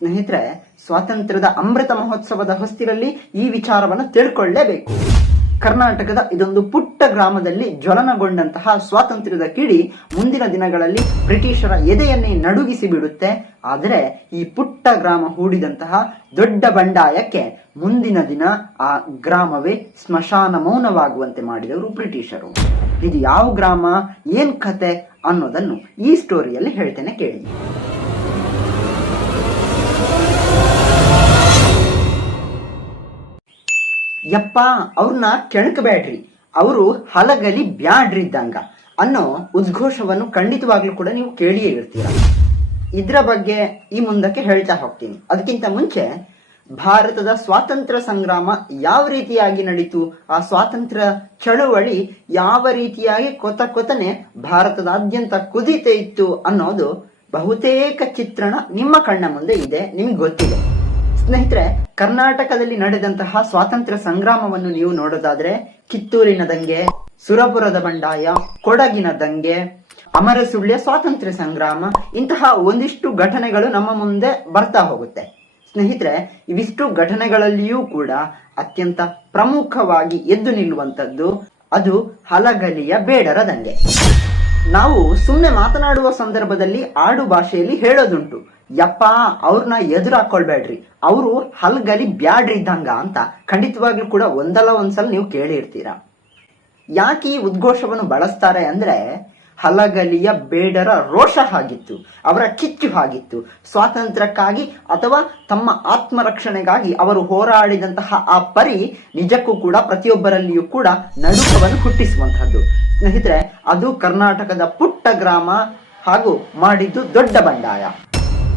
ಸ್ನೇಹಿತರೆ, ಸ್ವಾತಂತ್ರ್ಯದ ಅಮೃತ ಮಹೋತ್ಸವದ ಹೊಸ್ತಿಲಲ್ಲಿ ಈ ವಿಚಾರವನ್ನು ತಿಳ್ಕೊಳ್ಳೇಬೇಕು. ಕರ್ನಾಟಕದ ಇದೊಂದು ಪುಟ್ಟ ಗ್ರಾಮದಲ್ಲಿ ಜ್ವಲನಗೊಂಡಂತಹ ಸ್ವಾತಂತ್ರ್ಯದ ಕಿಡಿ ಮುಂದಿನ ದಿನಗಳಲ್ಲಿ ಬ್ರಿಟಿಷರ ಎದೆಯನ್ನೇ ನಡುಗಿಸಿ ಬಿಡುತ್ತೆ. ಆದರೆ ಈ ಪುಟ್ಟ ಗ್ರಾಮ ಹೂಡಿದಂತಹ ದೊಡ್ಡ ಬಂಡಾಯಕ್ಕೆ ಮುಂದಿನ ದಿನ ಆ ಗ್ರಾಮವೇ ಸ್ಮಶಾನ ಮೌನವಾಗುವಂತೆ ಮಾಡಿದವರು ಬ್ರಿಟಿಷರು. ಇದು ಯಾವ ಗ್ರಾಮ, ಏನ್ ಕತೆ ಅನ್ನೋದನ್ನು ಈ ಸ್ಟೋರಿಯಲ್ಲಿ ಹೇಳ್ತೇನೆ ಕೇಳಿ. ಯಪ್ಪ ಅವ್ರನ್ನ ಕೆಣಕಬೇಡ್ರಿ. ಅವರು ಹಲಗಲಿ ಬ್ಯಾಡ್ರಿ ಇದ್ದಂಗ. ಅನ್ನೋ ಉದ್ಘೋಷವನ್ನು ಖಂಡಿತವಾಗ್ಲೂ ಕೂಡ ನೀವು ಕೇಳಿಯೇ ಇರ್ತೀರ. ಇದ್ರ ಬಗ್ಗೆ ಈ ಮುಂದಕ್ಕೆ ಹೇಳ್ತಾ ಹೋಗ್ತೀನಿ. ಅದಕ್ಕಿಂತ ಮುಂಚೆ, ಭಾರತದ ಸ್ವಾತಂತ್ರ್ಯ ಸಂಗ್ರಾಮ ಯಾವ ರೀತಿಯಾಗಿ ನಡೀತು? ಆ ಸ್ವಾತಂತ್ರ್ಯ ಚಳುವಳಿ ಯಾವ ರೀತಿಯಾಗಿ ಕೊತ ಕೊತನೆ ಭಾರತದಾದ್ಯಂತ ಕುದೀತೆ ಇತ್ತು ಅನ್ನೋದು ಬಹುತೇಕ ಚಿತ್ರಣ ನಿಮ್ಮ ಕಣ್ಣ ಮುಂದೆ ಇದೆ. ನಿಮ್ಗೆ ಗೊತ್ತಿದೆ. ಸ್ನೇಹಿತರೆ, ಕರ್ನಾಟಕದಲ್ಲಿ ನಡೆದಂತಹ ಸ್ವಾತಂತ್ರ್ಯ ಸಂಗ್ರಾಮವನ್ನು ನೀವು ನೋಡೋದಾದ್ರೆ ಕಿತ್ತೂರಿನ ದಂಗೆ, ಸುರಪುರದ ಬಂಡಾಯ, ಕೊಡಗಿನ ದಂಗೆ, ಅಮರಸುಳ್ಯ ಸ್ವಾತಂತ್ರ್ಯ ಸಂಗ್ರಾಮ, ಇಂತಹ ಒಂದಿಷ್ಟು ಘಟನೆಗಳು ನಮ್ಮ ಮುಂದೆ ಬರ್ತಾ ಹೋಗುತ್ತೆ. ಸ್ನೇಹಿತರೆ, ಇವಿಷ್ಟು ಘಟನೆಗಳಲ್ಲಿಯೂ ಕೂಡ ಅತ್ಯಂತ ಪ್ರಮುಖವಾಗಿ ಎದ್ದು ನಿಲ್ಲುವಂತದ್ದು ಅದು ಹಲಗಲಿಯ ಬೇಡರ ದಂಗೆ. ನಾವು ಸುಮ್ಮನೆ ಮಾತನಾಡುವ ಸಂದರ್ಭದಲ್ಲಿ ಆಡು ಭಾಷೆಯಲ್ಲಿ ಹೇಳೋದುಂಟು. ಯಪ್ಪ ಅವ್ರನ್ನ ಎದುರು ಹಾಕೊಳ್ಬೇಡ್ರಿ. ಅವರು ಹಲ್ಗಲಿ ಬ್ಯಾಡ್ರಿ ಇದ್ದಂಗ ಅಂತ ಖಂಡಿತವಾಗ್ಲೂ ಕೂಡ ಒಂದಲ್ಲ ಒಂದ್ಸಲ ನೀವು ಕೇಳಿರ್ತೀರ. ಯಾಕೆ ಈ ಉದ್ಘೋಷವನ್ನು ಬಳಸ್ತಾರೆ ಅಂದ್ರೆ ಹಲಗಲಿಯ ಬೇಡರ ರೋಷ ಆಗಿತ್ತು, ಅವರ ಕಿಚ್ಚು ಆಗಿತ್ತು. ಸ್ವಾತಂತ್ರ್ಯಕ್ಕಾಗಿ ಅಥವಾ ತಮ್ಮ ಆತ್ಮರಕ್ಷಣೆಗಾಗಿ ಅವರು ಹೋರಾಡಿದಂತಹ ಆ ಪರಿ ನಿಜಕ್ಕೂ ಕೂಡ ಪ್ರತಿಯೊಬ್ಬರಲ್ಲಿಯೂ ಕೂಡ ನಡುಕವನ್ನು ಹುಟ್ಟಿಸುವಂತಹದ್ದು. ಸ್ನೇಹಿತರೆ, ಅದು ಕರ್ನಾಟಕದ ಪುಟ್ಟ ಗ್ರಾಮ ಹಾಗೂ ಮಾಡಿದ್ದು ದೊಡ್ಡ ಬಂಡಾಯ.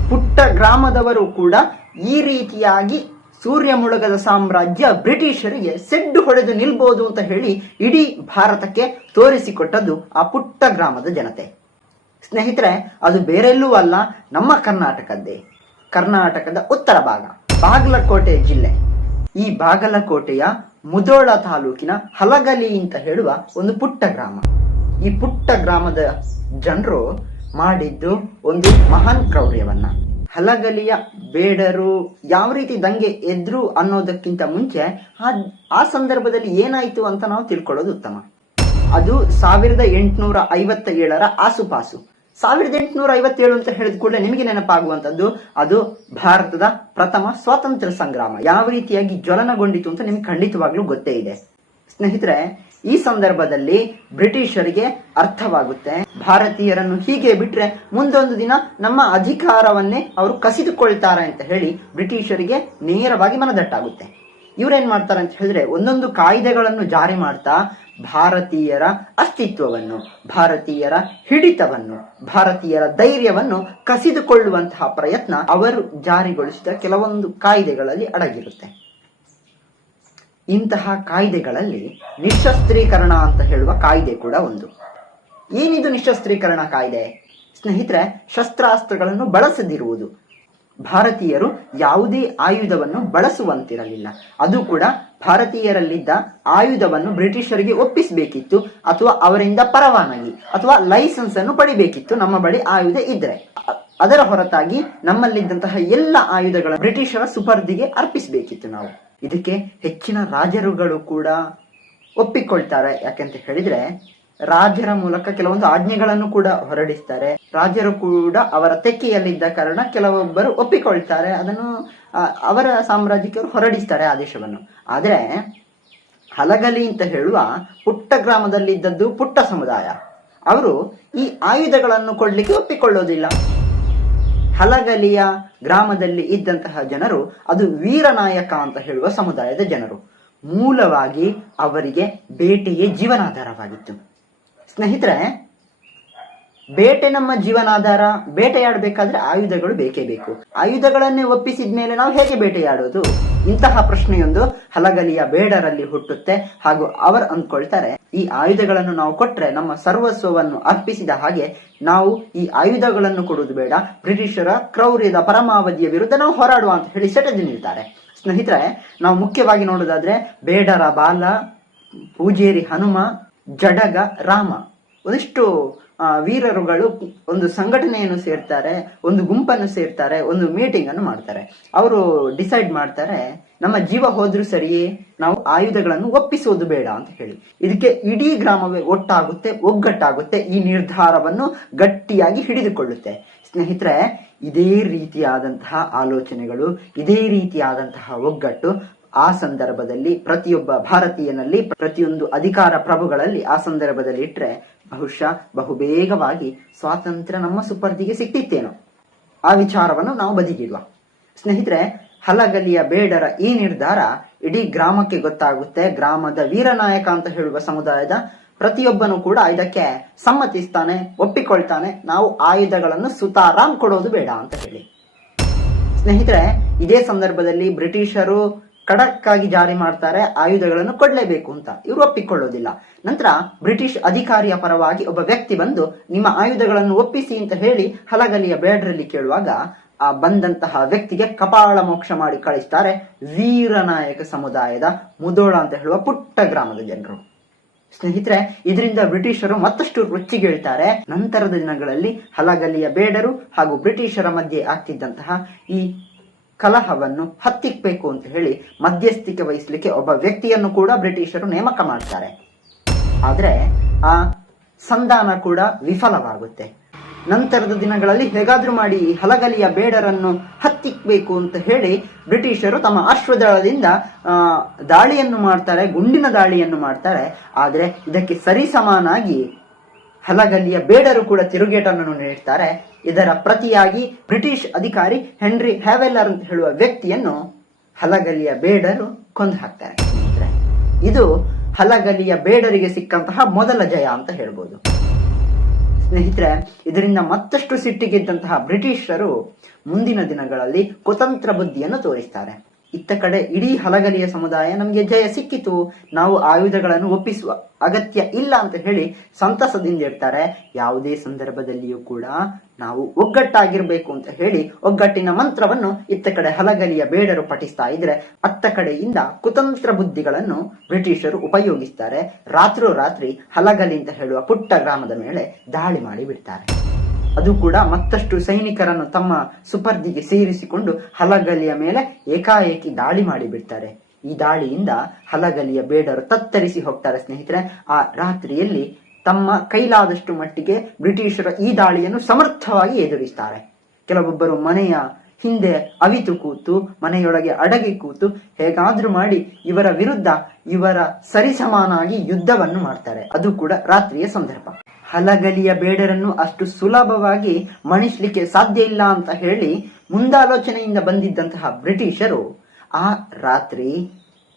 ಪುಟ್ಟ ಗ್ರಾಮದವರು ಕೂಡ ಈ ರೀತಿಯಾಗಿ ಸೂರ್ಯ ಮುಳುಗದ ಸಾಮ್ರಾಜ್ಯ ಬ್ರಿಟಿಷರಿಗೆ ಸೆಡ್ಡು ಹೊಡೆದು ನಿಲ್ಬೋದು ಅಂತ ಹೇಳಿ ಇಡೀ ಭಾರತಕ್ಕೆ ತೋರಿಸಿಕೊಟ್ಟದ್ದು ಆ ಪುಟ್ಟ ಗ್ರಾಮದ ಜನತೆ. ಸ್ನೇಹಿತರೆ, ಅದು ಬೇರೆಲ್ಲೂ ಅಲ್ಲ, ನಮ್ಮ ಕರ್ನಾಟಕದ್ದೇ. ಕರ್ನಾಟಕದ ಉತ್ತರ ಭಾಗ, ಬಾಗಲಕೋಟೆ ಜಿಲ್ಲೆ. ಈ ಬಾಗಲಕೋಟೆಯ ಮುದೋಳ ತಾಲೂಕಿನ ಹಲಗಲಿ ಅಂತ ಹೇಳುವ ಒಂದು ಪುಟ್ಟ ಗ್ರಾಮ. ಈ ಪುಟ್ಟ ಗ್ರಾಮದ ಜನರು ಮಾಡಿದ್ದು ಒಂದು ಮಹಾನ್ ಕ್ರೌರ್ಯವನ್ನ. ಹಲಗಲಿಯ ಬೇಡರು ಯಾವ ರೀತಿ ದಂಗೆ ಎದ್ರು ಅನ್ನೋದಕ್ಕಿಂತ ಮುಂಚೆ ಆ ಸಂದರ್ಭದಲ್ಲಿ ಏನಾಯ್ತು ಅಂತ ನಾವು ತಿಳ್ಕೊಳ್ಳೋದು ಉತ್ತಮ. ಅದು ಸಾವಿರದ ಎಂಟುನೂರ ಐವತ್ತ ಏಳರ ಆಸುಪಾಸು. ಸಾವಿರದ ಎಂಟುನೂರ ಐವತ್ತೇಳು ಅಂತ ಹೇಳಿದ ಕೂಡಲೇ ನಿಮಗೆ ನೆನಪಾಗುವಂತದ್ದು ಅದು ಭಾರತದ ಪ್ರಥಮ ಸ್ವಾತಂತ್ರ್ಯ ಸಂಗ್ರಾಮ. ಯಾವ ರೀತಿಯಾಗಿ ಜ್ವಲನಗೊಂಡಿತು ಅಂತ ನಿಮ್ಗೆ ಖಂಡಿತವಾಗ್ಲೂ ಗೊತ್ತೇ ಇದೆ. ಸ್ನೇಹಿತರೆ ಈ ಸಂದರ್ಭದಲ್ಲಿ ಬ್ರಿಟಿಷರಿಗೆ ಅರ್ಥವಾಗುತ್ತೆ. ಭಾರತೀಯರನ್ನು ಹೀಗೆ ಬಿಟ್ರೆ ಮುಂದೊಂದು ದಿನ ನಮ್ಮ ಅಧಿಕಾರವನ್ನೇ ಅವರು ಕಸಿದುಕೊಳ್ತಾರೆ ಅಂತ ಹೇಳಿ ಬ್ರಿಟಿಷರಿಗೆ ನೇರವಾಗಿ ಮನದಟ್ಟಾಗುತ್ತೆ. ಇವ್ರೇನ್ ಮಾಡ್ತಾರೆ ಅಂತ ಹೇಳಿದ್ರೆ ಒಂದೊಂದು ಕಾಯ್ದೆಗಳನ್ನು ಜಾರಿ ಮಾಡ್ತಾ ಭಾರತೀಯರ ಅಸ್ತಿತ್ವವನ್ನು, ಭಾರತೀಯರ ಹಿಡಿತವನ್ನು, ಭಾರತೀಯರ ಧೈರ್ಯವನ್ನು ಕಸಿದುಕೊಳ್ಳುವಂತಹ ಪ್ರಯತ್ನ ಅವರು ಜಾರಿಗೊಳಿಸಿದ ಕೆಲವೊಂದು ಕಾಯ್ದೆಗಳಲ್ಲಿ ಅಡಗಿರುತ್ತೆ. ಇಂತಹ ಕಾಯ್ದೆಗಳಲ್ಲಿ ನಿಶಸ್ತ್ರೀಕರಣ ಅಂತ ಹೇಳುವ ಕಾಯ್ದೆ ಕೂಡ ಒಂದು. ಏನಿದು ನಿಶಸ್ತ್ರೀಕರಣ ಕಾಯ್ದೆ? ಸ್ನೇಹಿತರೆ, ಶಸ್ತ್ರಾಸ್ತ್ರಗಳನ್ನು ಬಳಸದಿರುವುದು. ಭಾರತೀಯರು ಯಾವುದೇ ಆಯುಧವನ್ನು ಬಳಸುವಂತಿರಲಿಲ್ಲ. ಅದು ಕೂಡ ಭಾರತೀಯರಲ್ಲಿದ್ದ ಆಯುಧವನ್ನು ಬ್ರಿಟಿಷರಿಗೆ ಒಪ್ಪಿಸಬೇಕಿತ್ತು ಅಥವಾ ಅವರಿಂದ ಪರವಾನಗಿ ಅಥವಾ ಲೈಸೆನ್ಸ್ ಅನ್ನು ಪಡಿಬೇಕಿತ್ತು ನಮ್ಮ ಬಳಿ ಆಯುಧ ಇದ್ರೆ. ಅದರ ಹೊರತಾಗಿ ನಮ್ಮಲ್ಲಿದ್ದಂತಹ ಎಲ್ಲ ಆಯುಧಗಳ ಬ್ರಿಟಿಷರ ಸುಪರ್ದಿಗೆ ಅರ್ಪಿಸಬೇಕಿತ್ತು ನಾವು. ಇದಕ್ಕೆ ಹೆಚ್ಚಿನ ರಾಜರುಗಳು ಕೂಡ ಒಪ್ಪಿಕೊಳ್ತಾರೆ. ಯಾಕೆಂತ ಹೇಳಿದ್ರೆ, ರಾಜರ ಮೂಲಕ ಕೆಲವೊಂದು ಆಜ್ಞೆಗಳನ್ನು ಕೂಡ ಹೊರಡಿಸ್ತಾರೆ. ರಾಜರು ಕೂಡ ಅವರ ತೆಕ್ಕೆಯಲ್ಲಿದ್ದ ಕಾರಣ ಕೆಲವೊಬ್ಬರು ಒಪ್ಪಿಕೊಳ್ತಾರೆ. ಅದನ್ನು ಅವರ ಸಾಮ್ರಾಜ್ಯಕ್ಕೆ ಹೊರಡಿಸ್ತಾರೆ ಆದೇಶವನ್ನು. ಆದ್ರೆ, ಹಲಗಲಿ ಅಂತ ಹೇಳುವ ಪುಟ್ಟ ಗ್ರಾಮದಲ್ಲಿದ್ದದ್ದು ಪುಟ್ಟ ಸಮುದಾಯ. ಅವರು ಈ ಆಯುಧಗಳನ್ನು ಕೊಡ್ಲಿಕ್ಕೆ ಒಪ್ಪಿಕೊಳ್ಳೋದಿಲ್ಲ. ಹಲಗಲಿಯ ಗ್ರಾಮದಲ್ಲಿ ಇದ್ದಂತಹ ಜನರು ಅದು ವೀರನಾಯಕ ಅಂತ ಹೇಳುವ ಸಮುದಾಯದ ಜನರು. ಮೂಲವಾಗಿ ಅವರಿಗೆ ಬೇಟೆಯೇ ಜೀವನಾಧಾರವಾಗಿತ್ತು. ಸ್ನೇಹಿತರೆ ಬೇಟೆ ನಮ್ಮ ಜೀವನಾಧಾರ, ಬೇಟೆಯಾಡಬೇಕಾದ್ರೆ ಆಯುಧಗಳು ಬೇಕೇ ಬೇಕು. ಆಯುಧಗಳನ್ನೇ ಒಪ್ಪಿಸಿದ ಮೇಲೆ ನಾವು ಹೇಗೆ ಬೇಟೆಯಾಡೋದು? ಇಂತಹ ಪ್ರಶ್ನೆಯೊಂದು ಹಲಗಲಿಯ ಬೇಡರಲ್ಲಿ ಹುಟ್ಟುತ್ತೆ ಹಾಗೂ ಅವರು ಅಂದ್ಕೊಳ್ತಾರೆ, ಈ ಆಯುಧಗಳನ್ನು ನಾವು ಕೊಟ್ರೆ ನಮ್ಮ ಸರ್ವಸ್ವವನ್ನು ಅರ್ಪಿಸಿದ ಹಾಗೆ ನಾವು ಈ ಆಯುಧಗಳನ್ನು ಕೊಡುವುದು ಬೇಡ. ಬ್ರಿಟಿಷರ ಕ್ರೌರ್ಯದ ಪರಮಾವಧಿಯ ವಿರುದ್ಧ ನಾವು ಹೋರಾಡುವ ಅಂತ ಹೇಳಿ ಸೆಟೆದು ನಿಲ್ತಾರೆ ಸ್ನೇಹಿತರೆ, ನಾವು ಮುಖ್ಯವಾಗಿ ನೋಡೋದಾದ್ರೆ ಬೇಡರ ಬಾಲ, ಪೂಜೇರಿ ಹನುಮ, ಜಡಗ ರಾಮ. ಒಂದಿಷ್ಟು ವೀರರುಗಳು ಒಂದು ಸಂಘಟನೆಯನ್ನು ಸೇರ್ತಾರೆ, ಒಂದು ಗುಂಪನ್ನು ಸೇರ್ತಾರೆ, ಒಂದು ಮೀಟಿಂಗ್ ಅನ್ನು ಮಾಡ್ತಾರೆ. ಅವರು ಡಿಸೈಡ್ ಮಾಡ್ತಾರೆ, ನಮ್ಮ ಜೀವ ಹೋದ್ರೂ ಸರಿಯೇ, ನಾವು ಆಯುಧಗಳನ್ನು ಒಪ್ಪಿಸುವುದು ಬೇಡ ಅಂತ ಹೇಳಿ. ಇದಕ್ಕೆ ಇಡೀ ಗ್ರಾಮವೇ ಒಟ್ಟಾಗುತ್ತೆ, ಒಗ್ಗಟ್ಟಾಗುತ್ತೆ ಈ ನಿರ್ಧಾರವನ್ನು ಗಟ್ಟಿಯಾಗಿ ಹಿಡಿದುಕೊಳ್ಳುತ್ತೆ. ಸ್ನೇಹಿತರೆ, ಇದೇ ರೀತಿಯಾದಂತಹ ಆಲೋಚನೆಗಳು, ಇದೇ ರೀತಿಯಾದಂತಹ ಒಗ್ಗಟ್ಟು ಆ ಸಂದರ್ಭದಲ್ಲಿ ಪ್ರತಿಯೊಬ್ಬ ಭಾರತೀಯನಲ್ಲಿ ಪ್ರತಿಯೊಂದು ಅಧಿಕಾರ ಪ್ರಭುಗಳಲ್ಲಿ ಆ ಸಂದರ್ಭದಲ್ಲಿ ಇಟ್ರೆ ಬಹುಶಃ ಬಹುಬೇಗವಾಗಿ ಸ್ವಾತಂತ್ರ್ಯ ನಮ್ಮ ಸುಪರ್ದಿಗೆ ಸಿಕ್ತಿತ್ತೇನೋ. ಆ ವಿಚಾರವನ್ನು ನಾವು ಬದಿಗಿಡುವ. ಸ್ನೇಹಿತರೆ, ಹಲಗಲಿಯ ಬೇಡರ ಈ ನಿರ್ಧಾರ ಇಡೀ ಗ್ರಾಮಕ್ಕೆ ಗೊತ್ತಾಗುತ್ತೆ. ಗ್ರಾಮದ ವೀರನಾಯಕ ಅಂತ ಹೇಳುವ ಸಮುದಾಯದ ಪ್ರತಿಯೊಬ್ಬನು ಕೂಡ ಇದಕ್ಕೆ ಸಮ್ಮತಿಸ್ತಾನೆ, ಒಪ್ಪಿಕೊಳ್ತಾನೆ. ನಾವು ಆಯುಧಗಳನ್ನು ಸುತಾರಾಮ್ ಕೊಡೋದು ಬೇಡ ಅಂತ ಹೇಳಿ. ಸ್ನೇಹಿತರೆ, ಇದೇ ಸಂದರ್ಭದಲ್ಲಿ ಬ್ರಿಟಿಷರು ಖಡಕ್ ಜಾರಿ ಮಾಡ್ತಾರೆ, ಆಯುಧಗಳನ್ನು ಕೊಡಲೇಬೇಕು ಅಂತ. ಇವರು ಒಪ್ಪಿಕೊಳ್ಳೋದಿಲ್ಲ. ನಂತರ ಬ್ರಿಟಿಷ್ ಅಧಿಕಾರಿಯ ಪರವಾಗಿ ಒಬ್ಬ ವ್ಯಕ್ತಿ ಬಂದು, ನಿಮ್ಮ ಆಯುಧಗಳನ್ನು ಒಪ್ಪಿಸಿ ಅಂತ ಹೇಳಿ ಹಲಗಲಿಯ ಬೇಡರಲ್ಲಿ ಕೇಳುವಾಗ, ಆ ಬಂದಂತಹ ವ್ಯಕ್ತಿಗೆ ಕಪಾಳ ಮೋಕ್ಷ ಮಾಡಿ ಕಳಿಸ್ತಾರೆ ವೀರನಾಯಕ ಸಮುದಾಯದ ಮುದೋಳ ಅಂತ ಹೇಳುವ ಪುಟ್ಟ ಗ್ರಾಮದ ಜನರು. ಸ್ನೇಹಿತರೆ, ಇದರಿಂದ ಬ್ರಿಟಿಷರು ಮತ್ತಷ್ಟು ರುಚಿಗೇಳ್ತಾರೆ. ನಂತರದ ದಿನಗಳಲ್ಲಿ ಹಲಗಲಿಯ ಬೇಡರು ಹಾಗೂ ಬ್ರಿಟಿಷರ ಮಧ್ಯೆ ಆಗ್ತಿದ್ದಂತಹ ಈ ಕಲಹವನ್ನು ಹತ್ತಿಕ್ಬೇಕು ಅಂತ ಹೇಳಿ ಮಧ್ಯಸ್ಥಿಕೆ ವಹಿಸಲಿಕ್ಕೆ ಒಬ್ಬ ವ್ಯಕ್ತಿಯನ್ನು ಕೂಡ ಬ್ರಿಟಿಷರು ನೇಮಕ ಮಾಡ್ತಾರೆ. ಆದರೆ ಆ ಸಂಧಾನ ಕೂಡ ವಿಫಲವಾಗುತ್ತೆ. ನಂತರದ ದಿನಗಳಲ್ಲಿ ಹೇಗಾದ್ರೂ ಮಾಡಿ ಹಲಗಲಿಯ ಬೇಡರನ್ನು ಹತ್ತಿಕ್ಬೇಕು ಅಂತ ಹೇಳಿ ಬ್ರಿಟಿಷರು ತಮ್ಮ ಅಶ್ವದಳದಿಂದ ದಾಳಿಯನ್ನು ಮಾಡ್ತಾರೆ, ಗುಂಡಿನ ದಾಳಿಯನ್ನು ಮಾಡ್ತಾರೆ. ಆದರೆ ಇದಕ್ಕೆ ಸರಿಸಮಾನಾಗಿ ಹಲಗಲಿಯ ಬೇಡರು ಕೂಡ ತಿರುಗೇಟನ್ನು ನೀಡ್ತಾರೆ ಇದರ ಪ್ರತಿಯಾಗಿ ಬ್ರಿಟಿಷ್ ಅಧಿಕಾರಿ ಹೆನ್ರಿ ಹ್ಯಾವೆಲ್ಲರ್ ಅಂತ ಹೇಳುವ ವ್ಯಕ್ತಿಯನ್ನು ಹಲಗಲಿಯ ಬೇಡರು ಕೊಂದು ಹಾಕ್ತಾರೆ. ಇದು ಹಲಗಲಿಯ ಬೇಡರಿಗೆ ಸಿಕ್ಕಂತಹ ಮೊದಲ ಜಯ ಅಂತ ಹೇಳ್ಬೋದು. ಸ್ನೇಹಿತರೆ, ಇದರಿಂದ ಮತ್ತಷ್ಟು ಸಿಟ್ಟಿಗಿದ್ದಂತಹ ಬ್ರಿಟಿಷರು ಮುಂದಿನ ದಿನಗಳಲ್ಲಿ ಕುತಂತ್ರ ಬುದ್ಧಿಯನ್ನು ತೋರಿಸ್ತಾರೆ. ಇತ್ತ ಕಡೆ ಇಡೀ ಹಲಗಲಿಯ ಸಮುದಾಯ ನಮಗೆ ಜಯ ಸಿಕ್ಕಿತು. ನಾವು ಆಯುಧಗಳನ್ನು ಒಪ್ಪಿಸುವ ಅಗತ್ಯ ಇಲ್ಲ ಅಂತ ಹೇಳಿ ಸಂತಸದಿಂದ ಇರ್ತಾರೆ ಯಾವುದೇ ಸಂದರ್ಭದಲ್ಲಿಯೂ ಕೂಡ ನಾವು ಒಗ್ಗಟ್ಟಾಗಿರ್ಬೇಕು ಅಂತ ಹೇಳಿ ಒಗ್ಗಟ್ಟಿನ ಮಂತ್ರವನ್ನು ಇತ್ತ ಕಡೆ ಹಲಗಲಿಯ ಬೇಡರು ಪಠಿಸ್ತಾ ಇದ್ರೆ ಅತ್ತ ಕಡೆಯಿಂದ ಕುತಂತ್ರ ಬುದ್ಧಿಗಳನ್ನು ಬ್ರಿಟಿಷರು ಉಪಯೋಗಿಸ್ತಾರೆ. ರಾತ್ರೋರಾತ್ರಿ ಹಲಗಲಿ ಅಂತ ಹೇಳುವ ಪುಟ್ಟ ಗ್ರಾಮದ ಮೇಲೆ ದಾಳಿ ಮಾಡಿ ಬಿಡ್ತಾರೆ. ಅದು ಕೂಡ ಮತ್ತಷ್ಟು ಸೈನಿಕರನ್ನು ತಮ್ಮ ಸುಪರ್ದಿಗೆ ಸೇರಿಸಿಕೊಂಡು ಹಲಗಲಿಯ ಮೇಲೆ ಏಕಾಏಕಿ ದಾಳಿ ಮಾಡಿಬಿಡ್ತಾರೆ. ಈ ದಾಳಿಯಿಂದ ಹಲಗಲಿಯ ಬೇಡರು ತತ್ತರಿಸಿ ಹೋಗ್ತಾರೆ ಸ್ನೇಹಿತರೆ. ಆ ರಾತ್ರಿಯಲ್ಲಿ ತಮ್ಮ ಕೈಲಾದಷ್ಟು ಮಟ್ಟಿಗೆ ಬ್ರಿಟಿಷರ ಈ ದಾಳಿಯನ್ನು ಸಮರ್ಥವಾಗಿ ಎದುರಿಸ್ತಾರೆ. ಕೆಲವೊಬ್ಬರು ಮನೆಯ ಹಿಂದೆ ಅವಿತು ಕೂತು, ಮನೆಯೊಳಗೆ ಅಡಗಿ ಕೂತು ಹೇಗಾದ್ರೂ ಮಾಡಿ ಇವರ ವಿರುದ್ಧ ಇವರ ಸರಿಸಮಾನಾಗಿ ಯುದ್ಧವನ್ನು ಮಾಡ್ತಾರೆ. ಅದು ಕೂಡ ರಾತ್ರಿಯ ಸಂದರ್ಭ. ಹಲಗಲಿಯ ಬೇಡರನ್ನು ಅಷ್ಟು ಸುಲಭವಾಗಿ ಮಣಿಸ್ಲಿಕ್ಕೆ ಸಾಧ್ಯ ಇಲ್ಲ ಅಂತ ಹೇಳಿ ಮುಂದಾಲೋಚನೆಯಿಂದ ಬಂದಿದ್ದಂತಹ ಬ್ರಿಟಿಷರು ಆ ರಾತ್ರಿ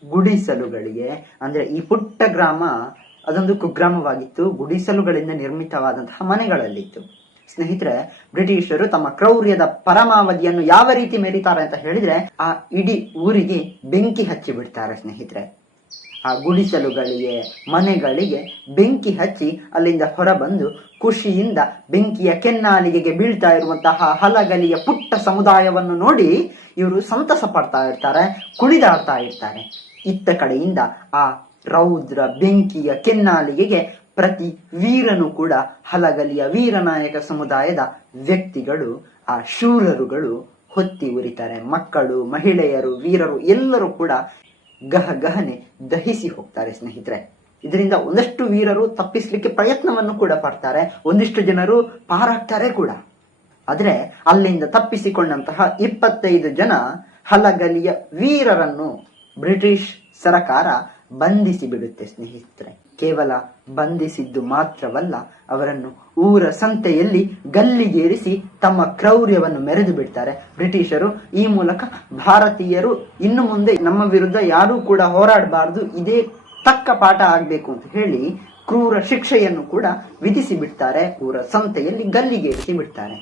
ಗುಡಿಸಲುಗಳಿಗೆ, ಅಂದ್ರೆ ಈ ಪುಟ್ಟ ಗ್ರಾಮ ಅದೊಂದು ಕುಗ್ರಾಮವಾಗಿತ್ತು, ಗುಡಿಸಲುಗಳಿಂದ ನಿರ್ಮಿತವಾದಂತಹ ಮನೆಗಳಲ್ಲಿತ್ತು. ಸ್ನೇಹಿತರೆ, ಬ್ರಿಟಿಷರು ತಮ್ಮ ಕ್ರೌರ್ಯದ ಪರಮಾವಧಿಯನ್ನು ಯಾವ ರೀತಿ ಮೆರಿತಾರೆ ಅಂತ ಹೇಳಿದ್ರೆ, ಆ ಇಡೀ ಊರಿಗೆ ಬೆಂಕಿ ಹಚ್ಚಿ ಬಿಡ್ತಾರೆ ಸ್ನೇಹಿತರೆ. ಆ ಗುಡಿಸಲುಗಳಿಗೆ, ಮನೆಗಳಿಗೆ ಬೆಂಕಿ ಹಚ್ಚಿ ಅಲ್ಲಿಂದ ಹೊರಬಂದು ಖುಷಿಯಿಂದ ಬೆಂಕಿಯ ಕೆನ್ನಾಲಿಗೆಗೆ ಬೀಳ್ತಾ ಇರುವಂತಹ ಹಲಗಲಿಯ ಪುಟ್ಟ ಸಮುದಾಯವನ್ನು ನೋಡಿ ಇವರು ಸಂತಸ ಪಡ್ತಾ ಇರ್ತಾರೆ, ಕುಣಿದಾಡ್ತಾ ಇರ್ತಾರೆ. ಇತ್ತ ಕಡೆಯಿಂದ ಆ ರೌದ್ರ ಬೆಂಕಿಯ ಕೆನ್ನಾಲಿಗೆಗೆ ಪ್ರತಿ ವೀರನು ಕೂಡ ಹಲಗಲಿಯ ವೀರನಾಯಕ ಸಮುದಾಯದ ವ್ಯಕ್ತಿಗಳು, ಆ ಶೂರರುಗಳು ಹೊತ್ತಿ ಉರಿತಾರೆ. ಮಕ್ಕಳು, ಮಹಿಳೆಯರು, ವೀರರು ಎಲ್ಲರೂ ಕೂಡ ಗಹ ಗಹನೆ ದಹಿಸಿ ಹೋಗ್ತಾರೆ ಸ್ನೇಹಿತರೆ. ಇದರಿಂದ ಒಂದಷ್ಟು ವೀರರು ತಪ್ಪಿಸ್ಲಿಕ್ಕೆ ಪ್ರಯತ್ನವನ್ನು ಕೂಡ ಪಡ್ತಾರೆ. ಒಂದಿಷ್ಟು ಜನರು ಪಾರಾಗ್ತಾರೆ ಕೂಡ. ಆದ್ರೆ ಅಲ್ಲಿಂದ ತಪ್ಪಿಸಿಕೊಂಡಂತಹ ಇಪ್ಪತ್ತೈದು ಜನ ಹಲಗಲಿಯ ವೀರರನ್ನು ಬ್ರಿಟಿಷ್ ಸರಕಾರ ಬಂಧಿಸಿ ಬಿಡುತ್ತೆ ಸ್ನೇಹಿತರೆ. ಕೇವಲ ಬಂಧಿಸಿದ್ದು ಮಾತ್ರವಲ್ಲ, ಅವರನ್ನು ಊರ ಸಂತೆಯಲ್ಲಿ ಗಲ್ಲಿಗೇರಿಸಿ ತಮ್ಮ ಕ್ರೌರ್ಯವನ್ನು ಮೆರೆದು ಬಿಡ್ತಾರೆ. ಬ್ರಿಟಿಷರು ಈ ಮೂಲಕ ಭಾರತೀಯರು ಇನ್ನು ಮುಂದೆ ನಮ್ಮ ವಿರುದ್ಧ ಯಾರೂ ಕೂಡ ಹೋರಾಡಬಾರದು, ಇದೇ ತಕ್ಕ ಪಾಠ ಆಗಬೇಕು ಅಂತ ಹೇಳಿ ಕ್ರೂರ ಶಿಕ್ಷೆಯನ್ನು ಕೂಡ ವಿಧಿಸಿ ಬಿಡ್ತಾರೆ ಊರ ಸಂತೆಯಲ್ಲಿ ಗಲ್ಲಿಗೇರಿಸಿ ಬಿಡ್ತಾರೆ.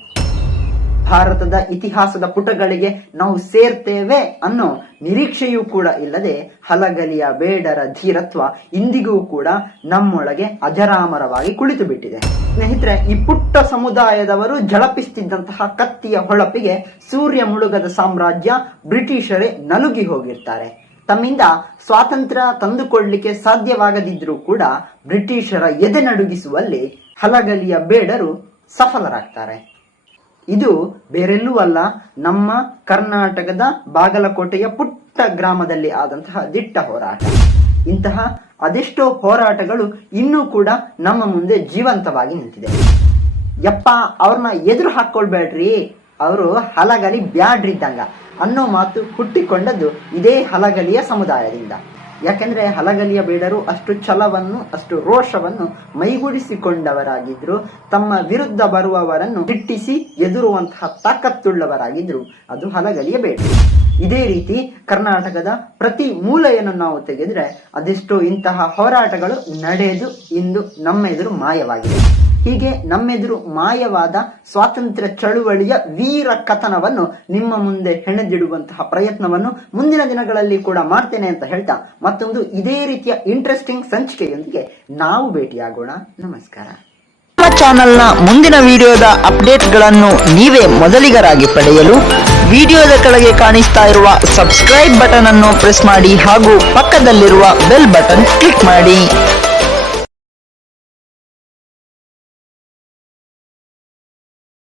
ಭಾರತದ ಇತಿಹಾಸದ ಪುಟಗಳಿಗೆ ನಾವು ಸೇರ್ತೇವೆ ಅನ್ನೋ ನಿರೀಕ್ಷೆಯೂ ಕೂಡ ಇಲ್ಲದೆ ಹಲಗಲಿಯ ಬೇಡರ ಧೀರತ್ವ ಇಂದಿಗೂ ಕೂಡ ನಮ್ಮೊಳಗೆ ಅಜರಾಮರವಾಗಿ ಕುಳಿತು ಬಿಟ್ಟಿದೆ ಸ್ನೇಹಿತರೆ, ಈ ಪುಟ್ಟ ಸಮುದಾಯದವರು ಝಳಪಿಸ್ತಿದ್ದಂತಹ ಕತ್ತಿಯ ಹೊಳಪಿಗೆ ಸೂರ್ಯ ಮುಳುಗದ ಸಾಮ್ರಾಜ್ಯ ಬ್ರಿಟಿಷರೇ ನಲುಗಿ ಹೋಗಿರ್ತಾರೆ. ತಮ್ಮಿಂದ ಸ್ವಾತಂತ್ರ್ಯ ತಂದುಕೊಳ್ಳಲಿಕ್ಕೆ ಸಾಧ್ಯವಾಗದಿದ್ರೂ ಕೂಡ ಬ್ರಿಟಿಷರ ಎದೆ ನಡುಗಿಸುವಲ್ಲಿ ಹಲಗಲಿಯ ಬೇಡರು ಸಫಲರಾಗ್ತಾರೆ. ಇದು ಬೇರೆಲ್ಲೂ ಅಲ್ಲ, ನಮ್ಮ ಕರ್ನಾಟಕದ ಬಾಗಲಕೋಟೆಯ ಪುಟ್ಟ ಗ್ರಾಮದಲ್ಲಿ ಆದಂತಹ ದಿಟ್ಟ ಹೋರಾಟ. ಇಂತಹ ಅದೆಷ್ಟೋ ಹೋರಾಟಗಳು ಇನ್ನೂ ಕೂಡ ನಮ್ಮ ಮುಂದೆ ಜೀವಂತವಾಗಿ ನಿಂತಿದೆ. ಯಪ್ಪ, ಅವ್ರನ್ನ ಎದುರು ಹಾಕೊಳ್ಬೇಡ್ರಿ ಅವರು ಹಲಗಲಿ ಬ್ಯಾಡ್ರಿದ್ದಂಗ ಅನ್ನೋ ಮಾತು ಹುಟ್ಟಿಕೊಂಡದ್ದು ಇದೇ ಹಲಗಲಿಯ ಸಮುದಾಯದಿಂದ. ಯಾಕೆಂದ್ರೆ ಹಲಗಲಿಯ ಬೇಡರು ಅಷ್ಟು ಛಲವನ್ನು, ಅಷ್ಟು ರೋಷವನ್ನು ಮೈಗೂಡಿಸಿಕೊಂಡವರಾಗಿದ್ರು. ತಮ್ಮ ವಿರುದ್ಧ ಬರುವವರನ್ನು ದಿಟ್ಟಿಸಿ ಎದುರುವಂತಹ ತಾಕತ್ತುಳ್ಳವರಾಗಿದ್ರು. ಅದು ಹಲಗಲಿಯ ಬೇಡ. ಇದೇ ರೀತಿ ಕರ್ನಾಟಕದ ಪ್ರತಿ ಮೂಲೆಯನ್ನು ನಾವು ತೆಗೆದ್ರೆ, ಅದೆಷ್ಟೋ ಇಂತಹ ಹೋರಾಟಗಳು ನಡೆದು ಇಂದು ನಮ್ಮ ಎದುರು ಮಾಯವಾಗಿದೆ. ಹೀಗೆ ನಮ್ಮೆದುರು ಮಾಯವಾದ ಸ್ವಾತಂತ್ರ್ಯ ಚಳುವಳಿಯ ವೀರ ಕಥನವನ್ನು ನಿಮ್ಮ ಮುಂದೆ ಹೆಣೆದಿಡುವಂತಹ ಪ್ರಯತ್ನವನ್ನು ಮುಂದಿನ ದಿನಗಳಲ್ಲಿ ಕೂಡ ಮಾಡ್ತೇನೆ ಅಂತ ಹೇಳ್ತಾ ಮತ್ತೊಂದು ಇದೇ ರೀತಿಯ ಇಂಟ್ರೆಸ್ಟಿಂಗ್ ಸಂಚಿಕೆಯೊಂದಿಗೆ ನಾವು ಭೇಟಿಯಾಗೋಣ. ನಮಸ್ಕಾರ. ಚಾನೆಲ್ನ ಮುಂದಿನ ವಿಡಿಯೋದ ಅಪ್ಡೇಟ್ಗಳನ್ನು ನೀವೇ ಮೊದಲಿಗರಾಗಿ ಪಡೆಯಲು ವಿಡಿಯೋದ ಕೆಳಗೆ ಕಾಣಿಸ್ತಾ ಇರುವ ಸಬ್ಸ್ಕ್ರೈಬ್ ಬಟನ್ ಅನ್ನು ಪ್ರೆಸ್ ಮಾಡಿ ಹಾಗೂ ಪಕ್ಕದಲ್ಲಿರುವ ಬೆಲ್ ಬಟನ್ ಕ್ಲಿಕ್ ಮಾಡಿ.